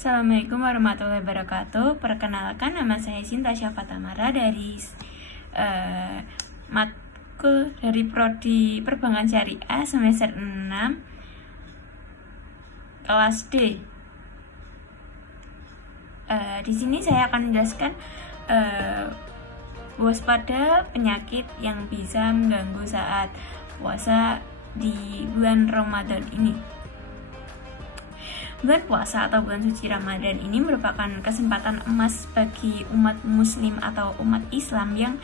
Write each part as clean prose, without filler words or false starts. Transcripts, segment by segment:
Assalamualaikum warahmatullahi wabarakatuh. Perkenalkan, nama saya Sinta Syafa Tamara dari matkul dari Prodi Perbankan Syariah semester 6 kelas D. Di sini saya akan menjelaskan waspada penyakit yang bisa mengganggu saat puasa di bulan Ramadan ini. Bulan puasa atau bulan suci Ramadan ini merupakan kesempatan emas bagi umat muslim atau umat Islam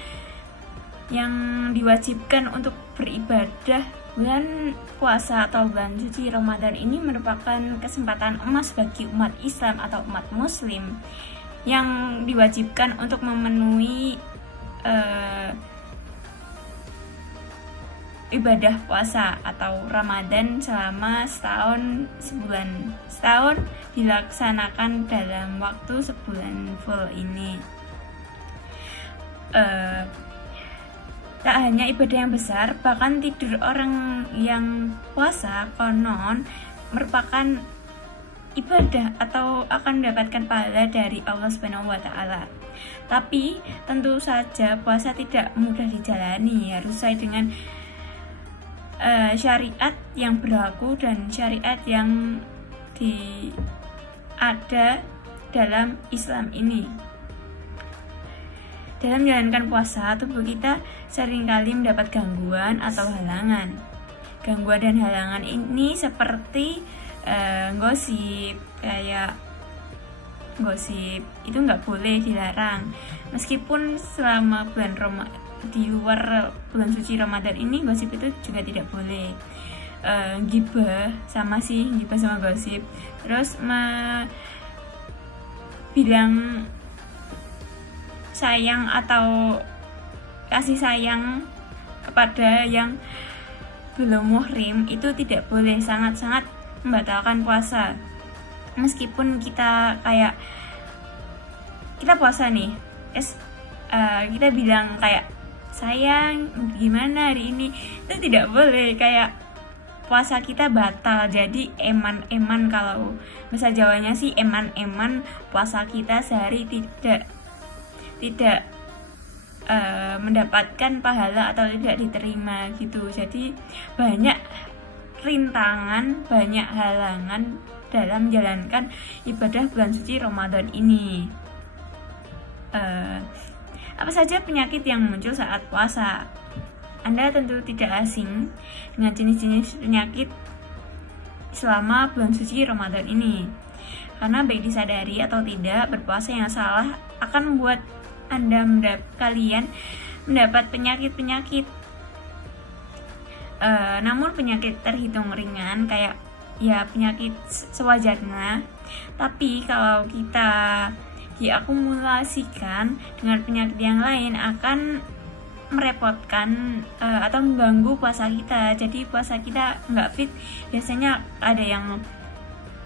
yang diwajibkan untuk beribadah. Bulan puasa atau bulan suci Ramadan ini merupakan kesempatan emas bagi umat Islam atau umat muslim yang diwajibkan untuk memenuhi ibadah puasa atau Ramadan selama setahun dilaksanakan dalam waktu sebulan full ini. Tak hanya ibadah yang besar, bahkan tidur orang yang puasa konon merupakan ibadah atau akan mendapatkan pahala dari Allah Subhanahu wa Ta'ala. Tapi tentu saja puasa tidak mudah dijalani, harus sesuai dengan syariat yang berlaku dan syariat yang ada dalam Islam ini. Dalam menjalankan puasa, tubuh kita seringkali mendapat gangguan atau halangan. Gangguan dan halangan ini seperti gosip, kayak gosip itu nggak boleh, dilarang. Meskipun selama di luar bulan suci Ramadan ini gosip itu juga tidak boleh. Gibah sama gosip. Terus bilang sayang atau kasih sayang kepada yang belum muhrim itu tidak boleh, sangat-sangat membatalkan puasa. Meskipun kita puasa nih, kita bilang kayak sayang gimana hari ini, itu tidak boleh, kayak puasa kita batal. Jadi eman-eman, kalau bahasa Jawanya sih eman-eman, puasa kita sehari tidak mendapatkan pahala atau tidak diterima gitu. Jadi banyak rintangan, banyak halangan dalam menjalankan ibadah bulan suci Ramadan ini. Apa saja penyakit yang muncul saat puasa? Anda tentu tidak asing dengan jenis-jenis penyakit selama bulan suci Ramadan ini. Karena baik disadari atau tidak, berpuasa yang salah akan membuat kalian mendapat penyakit-penyakit. Namun penyakit terhitung ringan, kayak ya penyakit sewajarnya. Tapi kalau kita diakumulasikan dengan penyakit yang lain akan merepotkan atau mengganggu puasa kita. Jadi puasa kita nggak fit. Biasanya ada yang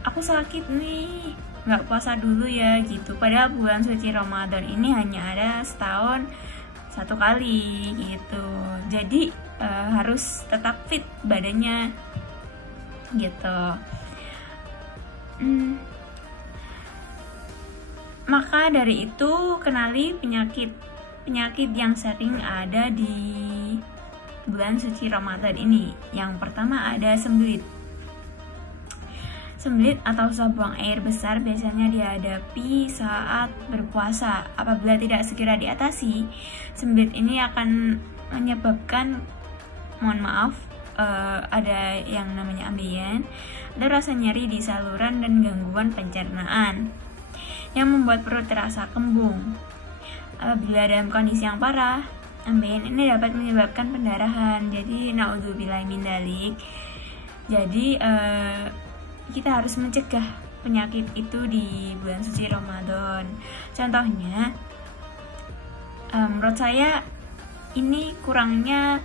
aku sakit nih, nggak puasa dulu ya gitu. Padahal bulan suci Ramadan ini hanya ada setahun satu kali gitu. Jadi harus tetap fit badannya gitu. Maka dari itu, kenali penyakit yang sering ada di bulan suci Ramadan ini. Yang pertama ada sembelit. Sembelit atau susah buang air besar biasanya dihadapi saat berpuasa. Apabila tidak segera diatasi, sembelit ini akan menyebabkan, ada yang namanya ambeien, ada rasa nyeri di saluran dan gangguan pencernaan yang membuat perut terasa kembung. Apabila dalam kondisi yang parah, ambeien ini dapat menyebabkan pendarahan. Jadi naudzubillahi min dzalik. Jadi kita harus mencegah penyakit itu di bulan suci Ramadan. Contohnya, menurut saya ini kurangnya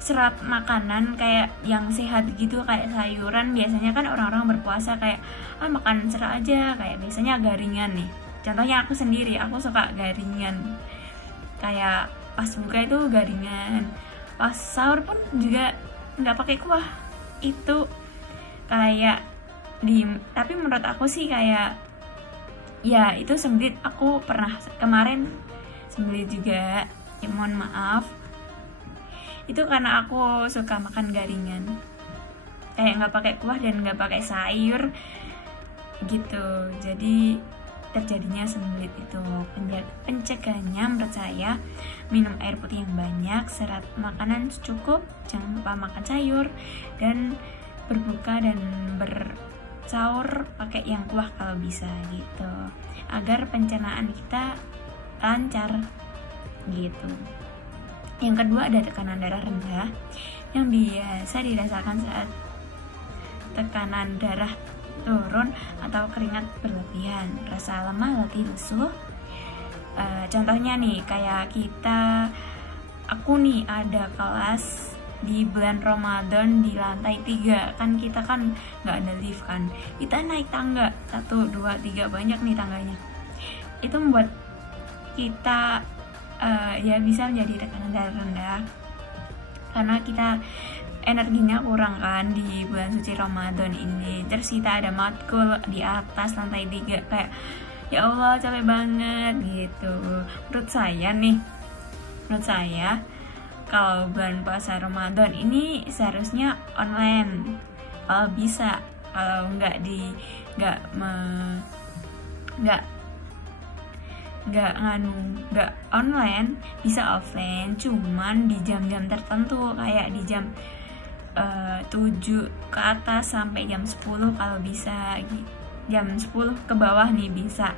serat makanan kayak yang sehat gitu, kayak sayuran. Biasanya kan orang-orang berpuasa kayak makan serat aja, kayak biasanya garingan nih. Contohnya aku sendiri, aku suka garingan, kayak pas buka itu garingan, pas sahur pun juga nggak pakai kuah. Itu kayak tapi menurut aku sih kayak ya itu sembelit. Aku pernah kemarin sembelit juga ya, mohon maaf. Itu karena aku suka makan garingan, kayak nggak pakai kuah dan nggak pakai sayur gitu, jadi terjadinya sembelit itu. Pencegahannya menurut saya minum air putih yang banyak, serat makanan cukup, jangan lupa makan sayur, dan berbuka dan bersaur pakai yang kuah kalau bisa gitu, agar pencernaan kita lancar gitu. Yang kedua ada tekanan darah rendah, yang biasa dirasakan saat tekanan darah turun atau keringat berlebihan, rasa lemah, letih, lesu. Contohnya nih kayak aku nih ada kelas di bulan Ramadan di lantai 3, kan kita kan nggak ada lift kan, kita naik tangga 1, 2, 3, banyak nih tangganya. Itu membuat kita ya bisa menjadi tekanan darah rendah karena kita energinya kurang kan di bulan suci Ramadan ini. Terus kita ada matkul di atas lantai 3, kayak ya Allah capek banget gitu. Menurut saya kalau bulan puasa Ramadan ini seharusnya online kalau bisa. Kalau nggak online, bisa offline, cuman di jam-jam tertentu, kayak di jam 7 ke atas sampai jam 10 kalau bisa, jam 10 ke bawah nih bisa.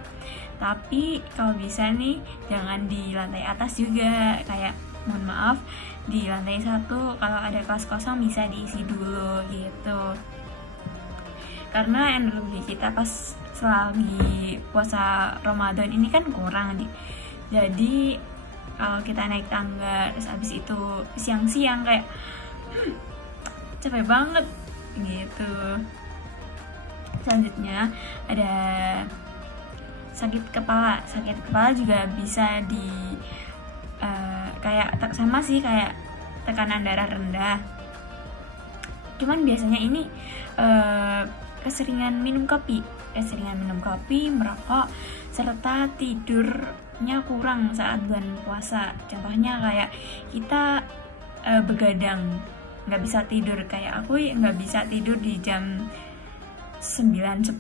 Tapi kalau bisa nih jangan di lantai atas juga, kayak mohon maaf di lantai 1 kalau ada kelas kosong bisa diisi dulu gitu, karena energi kita pas selagi puasa Ramadan ini kan kurang nih. Jadi kalau kita naik tangga terus habis itu siang-siang kayak capek banget gitu. Selanjutnya ada sakit kepala juga bisa kayak sama sih kayak tekanan darah rendah, cuman biasanya ini keseringan minum kopi, merokok, serta tidurnya kurang saat bulan puasa. Contohnya kayak kita begadang, nggak bisa tidur, kayak aku nggak bisa tidur di jam 9-10,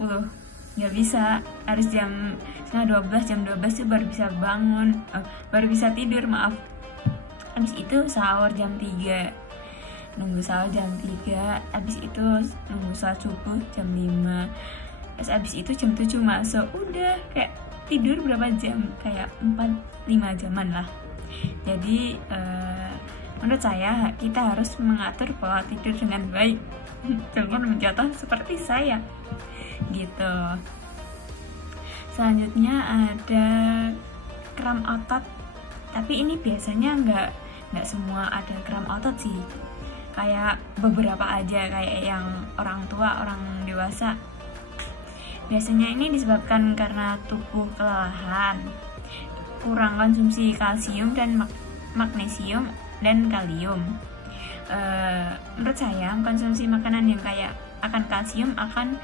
nggak bisa, harus jam 11, jam 12 itu baru bisa bangun, baru bisa tidur, maaf. Habis itu sahur jam 3, nunggu sahur jam 3, habis itu nunggu salat subuh jam 5, terus habis itu jam 7 masuk, udah kayak tidur berapa jam, kayak 4-5 jaman lah. Jadi menurut saya kita harus mengatur pola tidur dengan baik, jangan menjatuh seperti saya gitu. Selanjutnya ada kram otot, tapi ini biasanya nggak semua ada kram otot sih, kayak beberapa aja, kayak yang orang tua, orang dewasa. Biasanya ini disebabkan karena tubuh kelelahan, kurang konsumsi kalsium dan magnesium dan kalium. Menurut saya konsumsi makanan yang kaya akan kalsium akan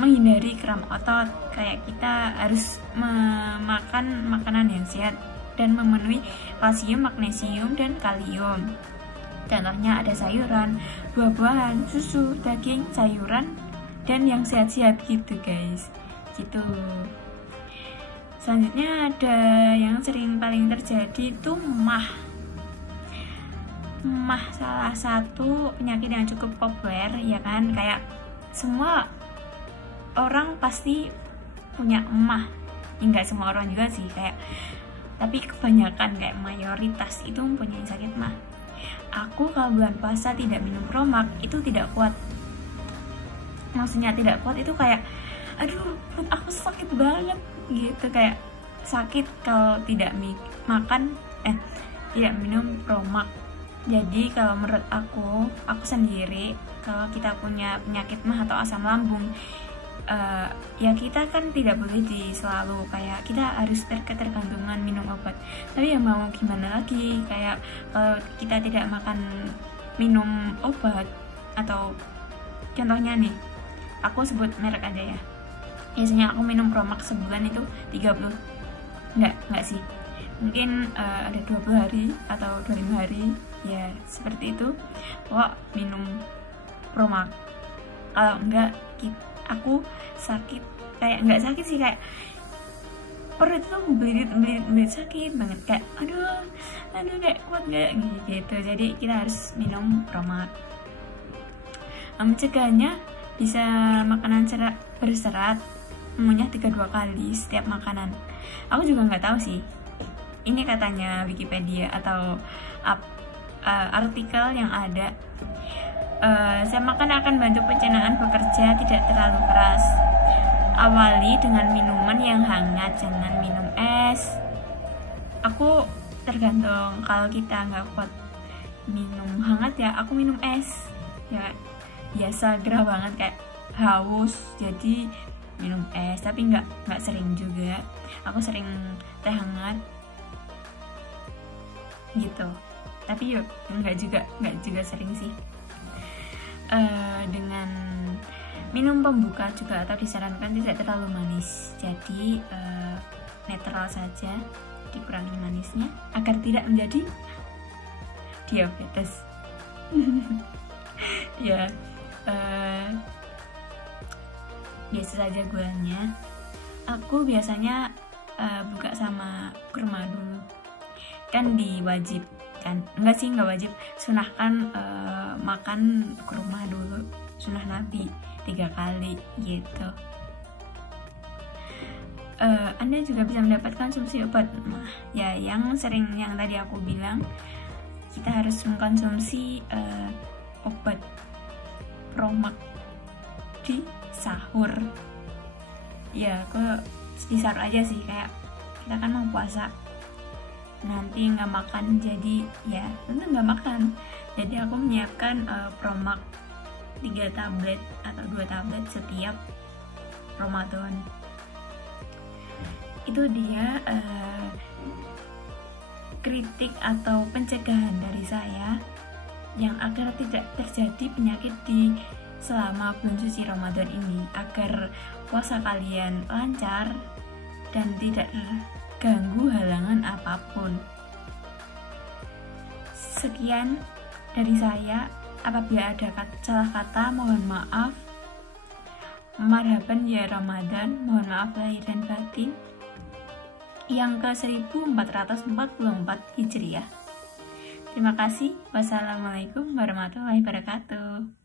menghindari kram otot. Kayak kita harus memakan makanan yang sehat dan memenuhi kalsium, magnesium, dan kalium. Contohnya ada sayuran, buah-buahan, susu, daging, sayuran, dan yang sehat-sehat gitu guys, gitu. Selanjutnya ada yang paling terjadi itu mah salah satu penyakit yang cukup populer ya kan, kayak semua orang pasti punya emah. Enggak semua orang juga sih, kayak tapi kebanyakan, kayak mayoritas itu mempunyai sakit mah. Aku kalau bulan puasa tidak minum Promak itu tidak kuat. Maksudnya tidak kuat itu kayak aduh perut aku sakit banget gitu, kayak sakit kalau tidak tidak minum Promak. Jadi kalau menurut aku sendiri, kalau kita punya penyakit mah atau asam lambung, ya kita kan tidak boleh selalu kayak kita harus ketergantungan minum obat. Tapi ya mau gimana lagi, kayak kalau kita tidak minum obat, atau contohnya nih aku sebut merek aja ya. Biasanya aku minum Promax sebulan itu 30, enggak sih, mungkin ada 20 hari atau 25 hari ya, seperti itu. Kok minum Promax, kalau enggak aku sakit, kayak enggak sakit sih, kayak perut itu belit sakit banget, kayak aduh kayak kuat nggak gitu. Jadi kita harus minum Promax. Mencegahnya bisa makanan berserat, mengunyah 32 kali setiap makanan. Aku juga nggak tahu sih, ini katanya Wikipedia atau artikel yang ada. Saya makan akan bantu pencernaan bekerja tidak terlalu keras. Awali dengan minuman yang hangat, jangan minum es. Aku tergantung, kalau kita nggak kuat minum hangat ya aku minum es ya, biasa gerah banget kayak haus jadi minum es, tapi nggak sering juga. Aku sering teh hangat gitu, tapi yuk nggak juga sering sih. Dengan minum pembuka juga atau disarankan tidak terlalu manis, jadi netral saja, dikurangi manisnya agar tidak menjadi diabetes. Ya, biasa saja gulanya. Aku biasanya buka sama kurma dulu, kan diwajibkan, nggak wajib, sunahkan makan kurma dulu, sunah Nabi 3 kali gitu. Anda juga bisa mendapatkan konsumsi obat ya, yang tadi aku bilang, kita harus mengkonsumsi obat Promax di sahur ya. Aku sahur aja sih, kayak kita kan mau puasa nanti nggak makan, jadi ya tentu nggak makan, jadi aku menyiapkan Promax 3 tablet atau 2 tablet setiap Ramadan. Itu dia kritik atau pencegahan dari saya yang agar tidak terjadi penyakit di selama bulan suci Ramadan ini, agar puasa kalian lancar dan tidak terganggu halangan apapun. Sekian dari saya. Apabila ada salah kata, mohon maaf. Marhaban ya Ramadan, mohon maaf lahir dan batin. Yang ke 1444 Hijriah. Terima kasih. Wassalamualaikum warahmatullahi wabarakatuh.